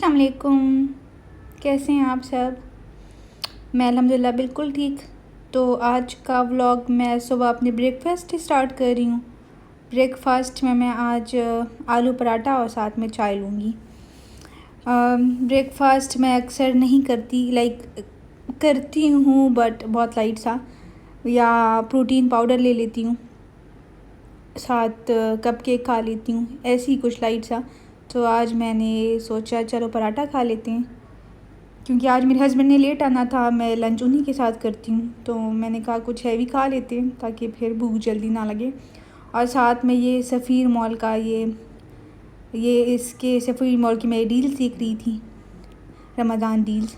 अस्सलाम वालेकुम। कैसे हैं आप सब? मैं अल्हम्दुलिल्लाह बिल्कुल ठीक। तो आज का व्लॉग मैं सुबह अपने ब्रेकफास्ट से स्टार्ट कर रही हूँ। ब्रेकफास्ट में मैं आज आलू पराठा और साथ में चाय लूँगी। ब्रेकफास्ट मैं अक्सर नहीं करती, करती हूँ बट बहुत लाइट सा, या प्रोटीन पाउडर ले लेती हूँ, साथ कप केक खा लेती हूँ, ऐसी कुछ लाइट सा। तो आज मैंने सोचा चलो पराठा खा लेते हैं, क्योंकि आज मेरे हस्बैंड ने लेट आना था, मैं लंच उन्हीं के साथ करती हूँ। तो मैंने कहा कुछ हैवी खा लेते हैं ताकि फिर भूख जल्दी ना लगे। और साथ में ये सफ़ीर मॉल का इसके सफ़ीर मॉल की मैं डील सीख रही थी, रमज़ान डील्स।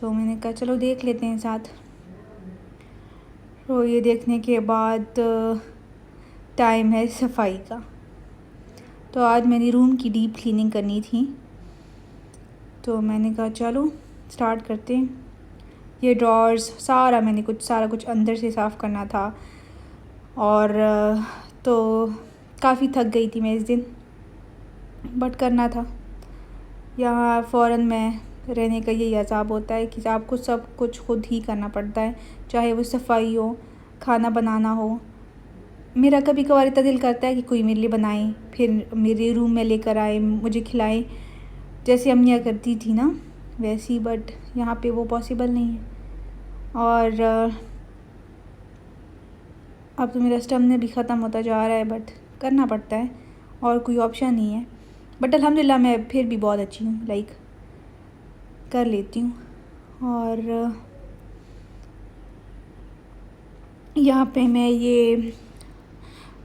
तो मैंने कहा चलो देख लेते हैं साथ। तो ये देखने के बाद टाइम है सफाई का। तो आज मैंने रूम की डीप क्लीनिंग करनी थी, तो मैंने कहा चलो स्टार्ट करते हैं। ये ड्रॉर्स सारा कुछ अंदर से साफ़ करना था। और तो काफ़ी थक गई थी मैं इस दिन, बट करना था। यहाँ फ़ौरन में रहने का यही अज़ाब होता है कि आपको सब कुछ खुद ही करना पड़ता है, चाहे वो सफाई हो, खाना बनाना हो। मेरा कभी कभार इतना दिल करता है कि कोई मेरे लिए बनाए, फिर मेरे रूम में लेकर आए, मुझे खिलाए, जैसे अम्मियाँ करती थी ना वैसी। बट यहाँ पे वो पॉसिबल नहीं है। और अब तो मेरा स्टैमिना भी ख़त्म होता जा रहा है, बट करना पड़ता है और कोई ऑप्शन नहीं है। बट अल्हम्दुलिल्लाह मैं फिर भी बहुत अच्छी हूँ, कर लेती हूँ। और यहाँ पे मैं ये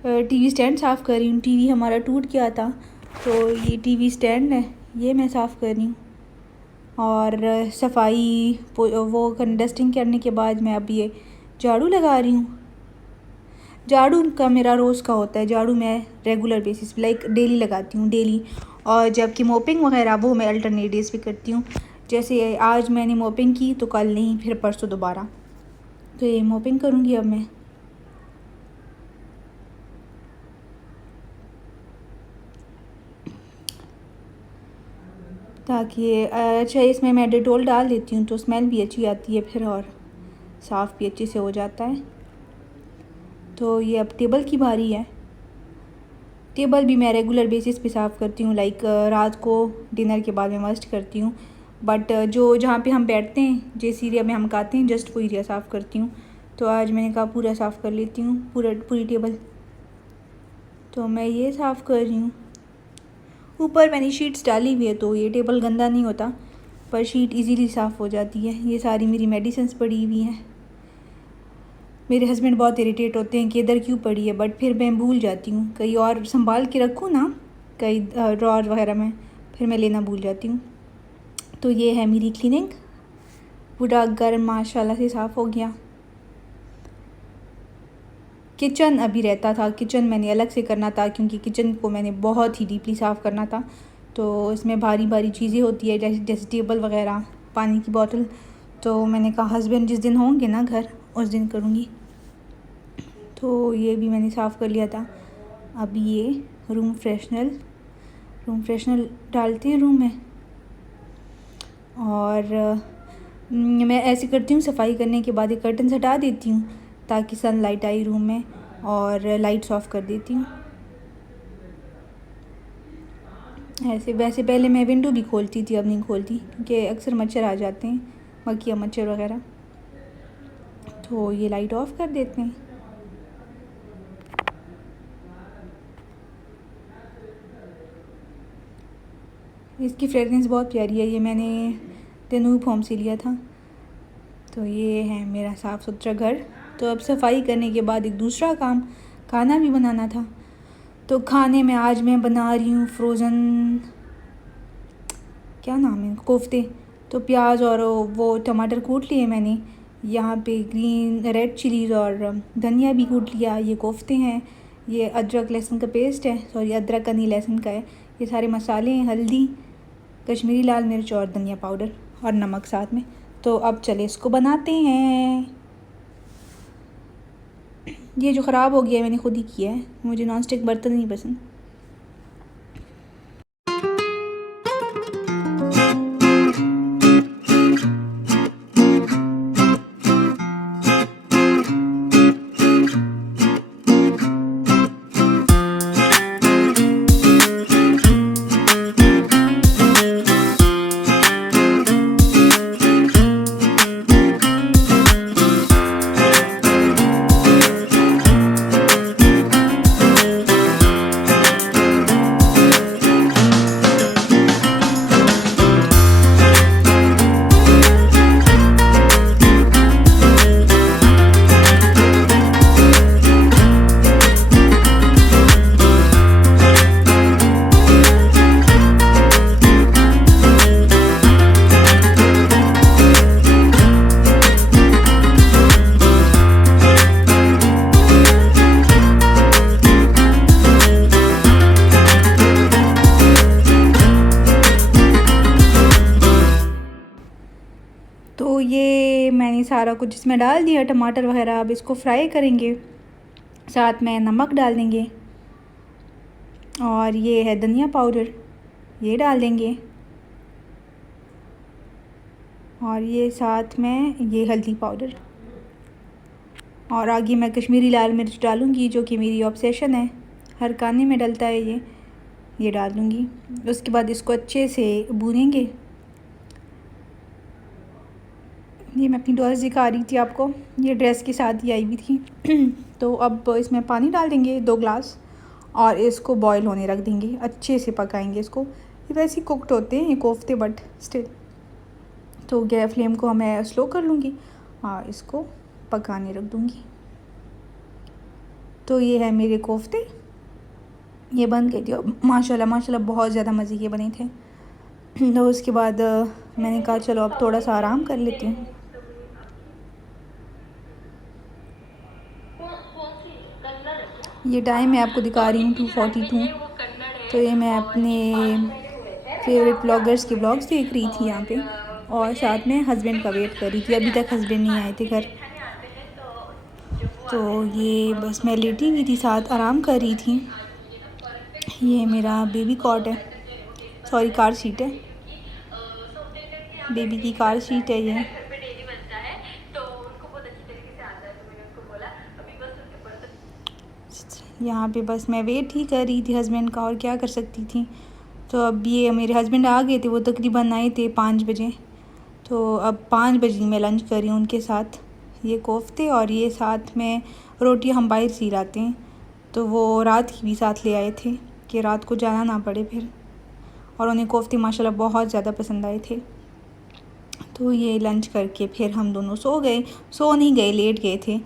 टीवी स्टैंड साफ़ कर रही हूँ। टीवी हमारा टूट गया था, तो ये टीवी स्टैंड है, ये मैं साफ़ कर रही हूँ। और सफाई वो डस्टिंग करने के बाद मैं अब ये झाड़ू लगा रही हूँ। झाड़ू का मेरा रोज़ का होता है, झाड़ू मैं रेगुलर बेसिस डेली लगाती हूँ, डेली। और जबकि मोपिंग वगैरह वो मैं अल्टरनेट डेज़ पे करती हूँ। जैसे आज मैंने मोपिंग की तो कल नहीं, फिर परसों दोबारा। तो ये मोपिंग करूँगी अब मैं। ताकि अच्छा, इसमें मैं डेटोल डाल देती हूँ तो स्मेल भी अच्छी आती है फिर, और साफ़ भी अच्छे से हो जाता है। तो ये अब टेबल की बारी है। टेबल भी मैं रेगुलर बेसिस पे साफ़ करती हूँ, रात को डिनर के बाद मैं मस्ट करती हूँ। बट जो जहाँ पे हम बैठते हैं, जिस एरिया में हम खाते हैं, जस्ट वो एरिया साफ़ करती हूँ। तो आज मैंने कहा पूरा साफ़ कर लेती हूँ, पूरी टेबल। तो मैं ये साफ़ कर रही हूँ। ऊपर मैंने शीट्स डाली हुई है तो ये टेबल गंदा नहीं होता, पर शीट इजीली साफ़ हो जाती है। ये सारी मेरी मेडिसिन्स पड़ी हुई हैं। मेरे हस्बैंड बहुत इरिटेट होते हैं कि इधर क्यों पड़ी है, बट फिर मैं भूल जाती हूँ, कहीं और संभाल के रखूँ ना, कहीं ड्रॉर वगैरह में, फिर मैं लेना भूल जाती हूँ। तो ये है मेरी क्लीनिंग। पूरा घर माशाल्लाह से साफ़ हो गया। किचन अभी रहता था, किचन मैंने अलग से करना था, क्योंकि किचन को मैंने बहुत ही डीपली साफ़ करना था। तो इसमें भारी भारी चीज़ें होती है, जैसे टेबल वगैरह, पानी की बोतल। तो मैंने कहा हस्बैंड जिस दिन होंगे ना घर, उस दिन करूँगी। तो ये भी मैंने साफ़ कर लिया था। अब ये रूम फ्रेशनर डालते हैं रूम में। और मैं ऐसे करती हूँ, सफाई करने के बाद ये कर्टन हटा देती हूँ ताकि सनलाइट आई रूम में, और लाइट्स ऑफ कर देती हूँ। ऐसे वैसे पहले मैं विंडो भी खोलती थी, अब नहीं खोलती, क्योंकि अक्सर मच्छर आ जाते हैं, मक्खियाँ मच्छर वगैरह। तो ये लाइट ऑफ कर देते हैं। इसकी फ्रेगरेंस बहुत प्यारी है, ये मैंने तनूब होम से लिया था। तो ये है मेरा साफ़ सुथरा घर। तो अब सफाई करने के बाद एक दूसरा काम, खाना भी बनाना था। तो खाने में आज मैं बना रही हूँ फ्रोज़न, क्या नाम है, कोफ्ते। तो प्याज और वो टमाटर कूट लिए मैंने, यहाँ पे ग्रीन रेड चिलीज़ और धनिया भी कूट लिया। ये कोफ्ते हैं। ये अदरक लहसुन का पेस्ट है, सॉरी अदरक का नहीं, लहसुन का है। ये सारे मसाले हैं, हल्दी, कश्मीरी लाल मिर्च और धनिया पाउडर और नमक साथ में। तो अब चले इसको बनाते हैं। ये जो ख़राब हो गया है मैंने खुद ही किया है, मुझे नॉन स्टिक बर्तन नहीं पसंद। सारा कुछ इसमें डाल दिया, टमाटर वगैरह। अब इसको फ्राई करेंगे, साथ में नमक डाल देंगे और ये है धनिया पाउडर, ये डाल देंगे और ये साथ में ये हल्दी पाउडर। और आगे मैं कश्मीरी लाल मिर्च डालूँगी, जो कि मेरी ऑब्सेशन है, हर खाने में डलता है ये डाल दूँगी। उसके बाद इसको अच्छे से भूनेंगे। ये मैं अपनी ड्रेस दिखा रही थी आपको, ये ड्रेस के साथ ही आई हुई थी। तो अब इसमें पानी डाल देंगे 2 ग्लास और इसको बॉईल होने रख देंगे, अच्छे से पकाएंगे इसको। ये वैसे ही कुकड होते हैं ये कोफ्ते, बट स्टिल। तो गैस फ्लेम को मैं स्लो कर लूँगी और इसको पकाने रख दूँगी। तो ये है मेरे कोफ्ते, ये बन गए थे माशाल्लाह माशाल्लाह, बहुत ज़्यादा मज़े के बने थे। तो उसके बाद मैंने कहा चलो अब थोड़ा सा आराम कर लेती हूँ। ये टाइम मैं आपको दिखा रही हूँ 2:42। तो ये मैं अपने फेवरेट ब्लॉगर्स के ब्लॉग्स देख रही थी यहाँ पे, और साथ में हस्बैंड का वेट कर रही थी। अभी तक हस्बैंड नहीं आए थे घर। तो ये बस मैं लेटी हुई थी, साथ आराम कर रही थी। ये मेरा बेबी कॉट है, सॉरी कार सीट है, बेबी की कार सीट है ये। यहाँ पे बस मैं वेट ही कर रही थी हस्बैंड का, और क्या कर सकती थी। तो अब ये मेरे हस्बैंड आ गए थे, वो तकरीबन आए थे 5 बजे। तो अब 5 बजे मैं लंच कर रही हूँ उनके साथ। ये कोफ्ते और ये साथ में रोटी हम बाहर से ही लाते हैं, तो वो रात की भी साथ ले आए थे कि रात को जाना ना पड़े फिर। और उन्हें कोफ्ते माशाल्लाह बहुत ज़्यादा पसंद आए थे। तो ये लंच करके फिर हम दोनों सो गए, सो नहीं गए, लेट गए थे।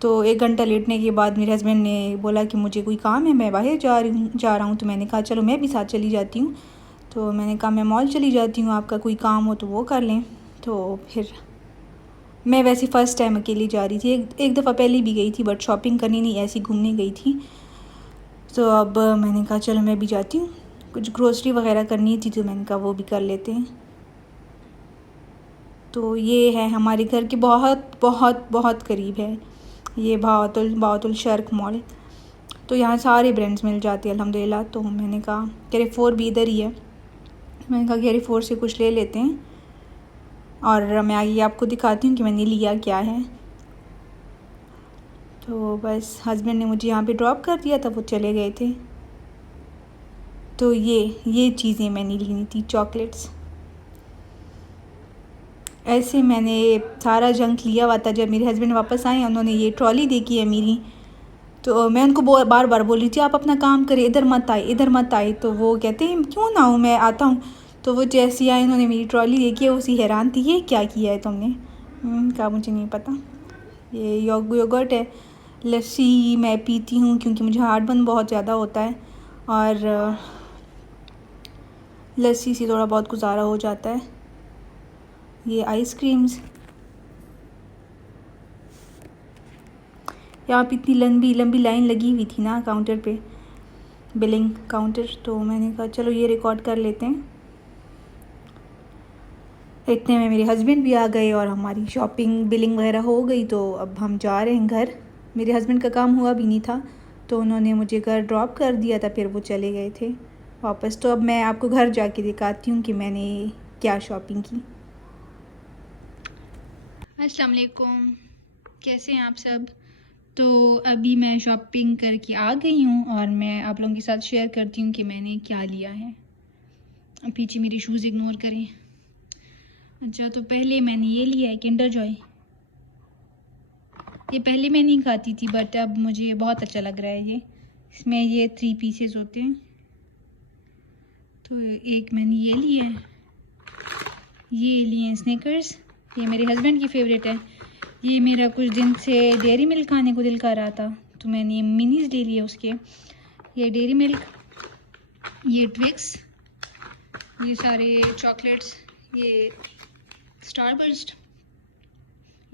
तो 1 घंटा लेटने के बाद मेरे हस्बैंड ने बोला कि मुझे कोई काम है, मैं बाहर जा रहा हूँ। तो मैंने कहा चलो मैं भी साथ चली जाती हूँ। तो मैंने कहा मैं मॉल चली जाती हूँ, आपका कोई काम हो तो वो कर लें। तो फिर मैं वैसे फ़र्स्ट टाइम अकेली जा रही थी, एक दफ़ा पहले भी गई थी, बट शॉपिंग करनी नहीं, ऐसी घूमने गई थी। तो अब मैंने कहा चलो मैं भी जाती हूँ, कुछ ग्रोसरी वगैरह करनी थी, तो मैंने कहा वो भी कर लेते हैं। तो ये है हमारे घर के बहुत बहुत बहुत करीब है ये बहावतुल शर्क मॉल। तो यहाँ सारे ब्रांड्स मिल जाते हैं अल्हम्दुलिल्लाह। तो मैंने कहा कैरेफोर भी इधर ही है, मैंने कहा कैरेफोर से कुछ ले लेते हैं। और मैं आगे आपको दिखाती हूँ कि मैंने लिया क्या है। तो बस हस्बैंड ने मुझे यहाँ पे ड्रॉप कर दिया था, वो चले गए थे। तो ये चीज़ें मैंने लेनी थी, चॉकलेट्स। ऐसे मैंने सारा जंक लिया हुआ था। जब मेरे हस्बैंड वापस आए, उन्होंने ये ट्रॉली देखी है मेरी, तो मैं उनको बार बार बोल रही थी आप अपना काम करें, इधर मत आए, इधर मत आए। तो वो कहते हैं क्यों ना आऊँ, मैं आता हूँ। तो वो जैसे आए, उन्होंने मेरी ट्रॉली देखी है, उसी हैरान थी ये क्या किया है तुमने। कहा मुझे नहीं पता, ये योगर्ट है। लस्सी मैं पीती हूँ क्योंकि मुझे हार्टबर्न बहुत ज़्यादा होता है, और लस्सी से थोड़ा बहुत गुजारा हो जाता है। ये आइसक्रीम्स, यहाँ पे इतनी लंबी लंबी लाइन लगी हुई थी ना काउंटर पे, बिलिंग काउंटर। तो मैंने कहा चलो ये रिकॉर्ड कर लेते हैं। इतने में मेरे हस्बैंड भी आ गए और हमारी शॉपिंग बिलिंग वगैरह हो गई। तो अब हम जा रहे हैं घर। मेरे हस्बैंड का काम हुआ भी नहीं था, तो उन्होंने मुझे घर ड्रॉप कर दिया था, फिर वो चले गए थे वापस। तो अब मैं आपको घर जाके दिखाती हूँ कि मैंने क्या शॉपिंग की। अस्सलाम वालेकुम, कैसे हैं आप सब। तो अभी मैं शॉपिंग करके आ गई हूँ और मैं आप लोगों के साथ शेयर करती हूँ कि मैंने क्या लिया है। पीछे मेरे शूज़ इग्नोर करें। अच्छा, तो पहले मैंने ये लिया है किंडर जॉय। ये पहले मैं नहीं खाती थी, बट अब मुझे बहुत अच्छा लग रहा है ये। इसमें ये 3 पीसेस होते हैं। तो एक मैंने ये लिया है, ये लिए हैं स्निकर्स, ये मेरे हस्बैंड की फेवरेट है। ये मेरा कुछ दिन से डेयरी मिल्क खाने को दिल कर रहा था, तो मैंने ये मिनीज ले लिए उसके। ये डेयरी मिल्क, ये ट्विक्स, ये सारे चॉकलेट्स, ये स्टारबर्स्ट,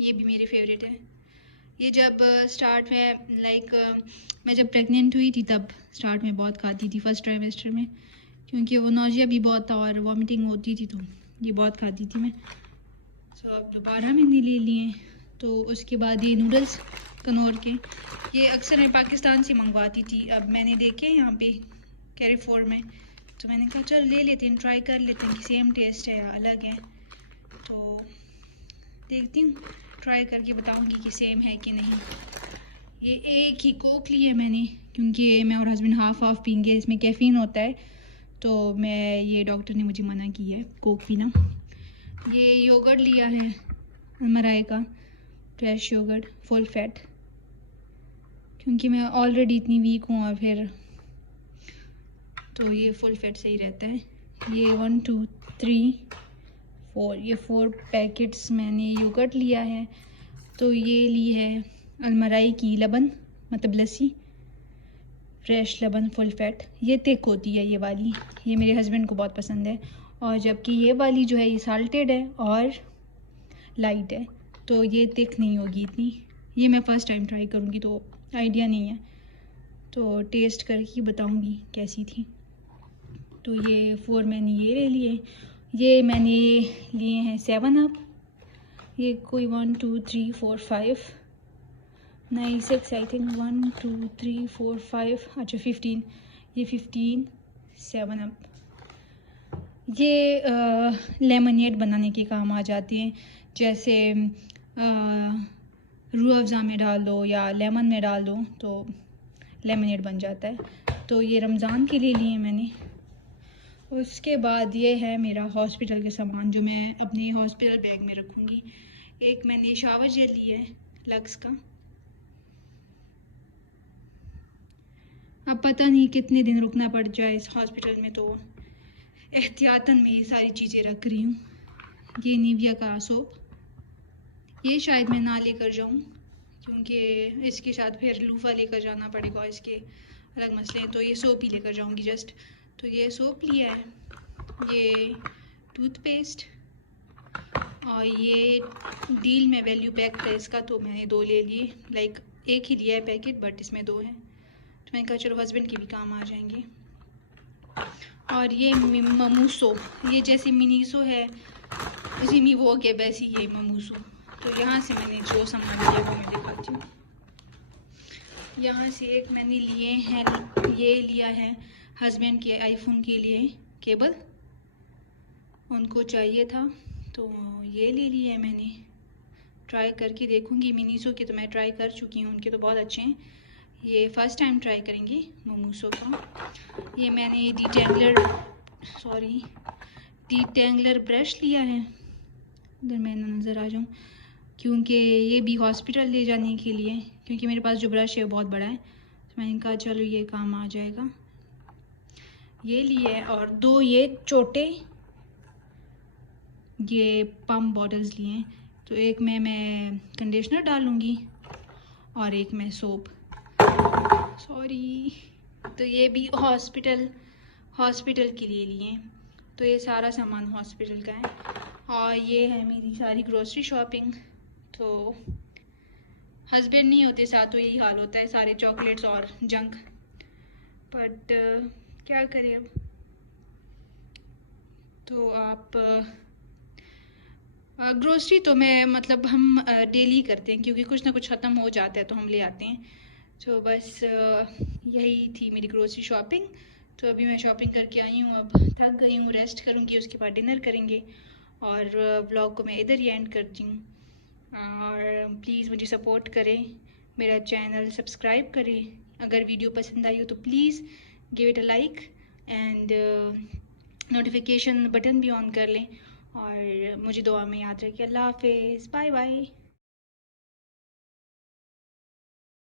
ये भी मेरे फेवरेट है। ये जब स्टार्ट में मैं जब प्रेग्नेंट हुई थी तब स्टार्ट में बहुत खाती थी, फर्स्ट ट्राइमेस्टर में, क्योंकि वो नौजिया भी बहुत था और वॉमिटिंग होती थी, तो ये बहुत खाती थी मैं। तो अब दोबारा मैंने ले लिए तो उसके बाद ये नूडल्स कनौर के, ये अक्सर मैं पाकिस्तान से मंगवाती थी, अब मैंने देखे यहाँ पे कैरीफोर में, तो मैंने कहा चल ले लेते हैं, ट्राई कर लेते हैं कि सेम टेस्ट है या अलग है। तो देखती हूँ, ट्राई करके बताऊँगी कि सेम है कि नहीं। ये एक ही कोक ली है मैंने, क्योंकि मैं और हस्बैंड हाफ हाफ पीएंगे, इसमें कैफ़ीन होता है, तो मैं ये डॉक्टर ने मुझे मना किया है कोक पीना। ये योगर्ट लिया है अमराई का, फ्रेश योगर्ट फुल फैट, क्योंकि मैं ऑलरेडी इतनी वीक हूँ और फिर तो ये फुल फैट सही रहता है। ये 1 2 3 4 ये 4 पैकेट्स मैंने योगर्ट लिया है। तो ये ली है अलमराई की लबन, मतलब लस्सी, फ्रेश लबन फुल फैट। ये थिक होती है ये वाली, ये मेरे हस्बैंड को बहुत पसंद है, और जबकि ये वाली जो है ये साल्टेड है और लाइट है, तो ये थिक नहीं होगी इतनी। ये मैं फ़र्स्ट टाइम ट्राई करूँगी तो आइडिया नहीं है, तो टेस्ट करके बताऊँगी कैसी थी। तो ये 4 मैंने ये ले लिए। ये मैंने लिए हैं 7 अप, ये कोई 1 2 3 4 5 नहीं 6 आई थिंक, 1 2 3 4 5 अच्छा 15, ये 15 7 अप। ये लेमनेड बनाने के काम आ जाते हैं, जैसे रूह अफ़ज़ा में डाल दो या लेमन में डाल दो तो लेमनेड बन जाता है। तो ये रमज़ान के लिए लिए मैंने। उसके बाद ये है मेरा हॉस्पिटल के सामान, जो मैं अपने हॉस्पिटल बैग में रखूँगी। एक मैंने शावर जेल लिया है लक्स का, अब पता नहीं कितने दिन रुकना पड़ जाए इस हॉस्पिटल में, तो एहतियातन में ये सारी चीज़ें रख रही हूँ। ये निविया का सोप, ये शायद मैं ना लेकर जाऊँ, क्योंकि इसके साथ फिर लूफ़ा लेकर जाना पड़ेगा, इसके अलग मसले हैं, तो ये सोप ही लेकर जाऊँगी जस्ट। तो ये सोप लिया है, ये टूथपेस्ट, और ये डील में वैल्यू पैक था इसका, तो मैंने 2 ले लिए, लाइक एक ही लिया है पैकेट बट इसमें 2 हैं, तो मैंने कहा चलो हस्बैंड के भी काम आ जाएंगे। और ये ममूसो, ये जैसे मिनीसो है उसी में वो के वैसी ये ममूसो। तो यहाँ से मैंने जो सामान लिया वो मैं दिखाती हूँ। यहाँ से एक मैंने लिए हैं, ये लिया है हस्बैंड के आईफोन के लिए केबल, उनको चाहिए था तो ये ले लिया है मैंने। ट्राई करके देखूँगी, मिनीसो के तो मैं ट्राई कर चुकी हूँ, उनके तो बहुत अच्छे हैं, ये फ़र्स्ट टाइम ट्राई करेंगे मोमोसो का। ये मैंने डिटेंगलर ब्रश लिया है, इधर मैं नज़र आ जाऊँ, क्योंकि ये भी हॉस्पिटल ले जाने के लिए, क्योंकि मेरे पास जो ब्रश है वो बहुत बड़ा है, तो मैंने कहा चलो ये काम आ जाएगा। ये लिए है, और 2 ये छोटे ये पम्प बॉटल्स लिए हैं, तो एक में मैं कंडीशनर डालूँगी और एक में सोप, तो ये भी हॉस्पिटल के लिए तो ये सारा सामान हॉस्पिटल का है। और ये है मेरी सारी ग्रोसरी शॉपिंग। तो हस्बैंड नहीं होते साथ तो यही हाल होता है, सारे चॉकलेट्स और जंक, बट क्या करें अब। तो आप ग्रोसरी तो मैं मतलब हम डेली करते हैं, क्योंकि कुछ ना कुछ ख़त्म हो जाता है तो हम ले आते हैं। तो बस यही थी मेरी ग्रोसरी शॉपिंग। तो अभी मैं शॉपिंग करके आई हूँ, अब थक गई हूँ, रेस्ट करूँगी, उसके बाद डिनर करेंगे, और व्लॉग को मैं इधर ही एंड करती हूँ। और प्लीज़ मुझे सपोर्ट करें, मेरा चैनल सब्सक्राइब करें, अगर वीडियो पसंद आई हो तो please give it a like, and notification button भी ऑन कर लें, और मुझे दुआ में याद रखिए। अल्लाह हाफिज़, बाय बाय।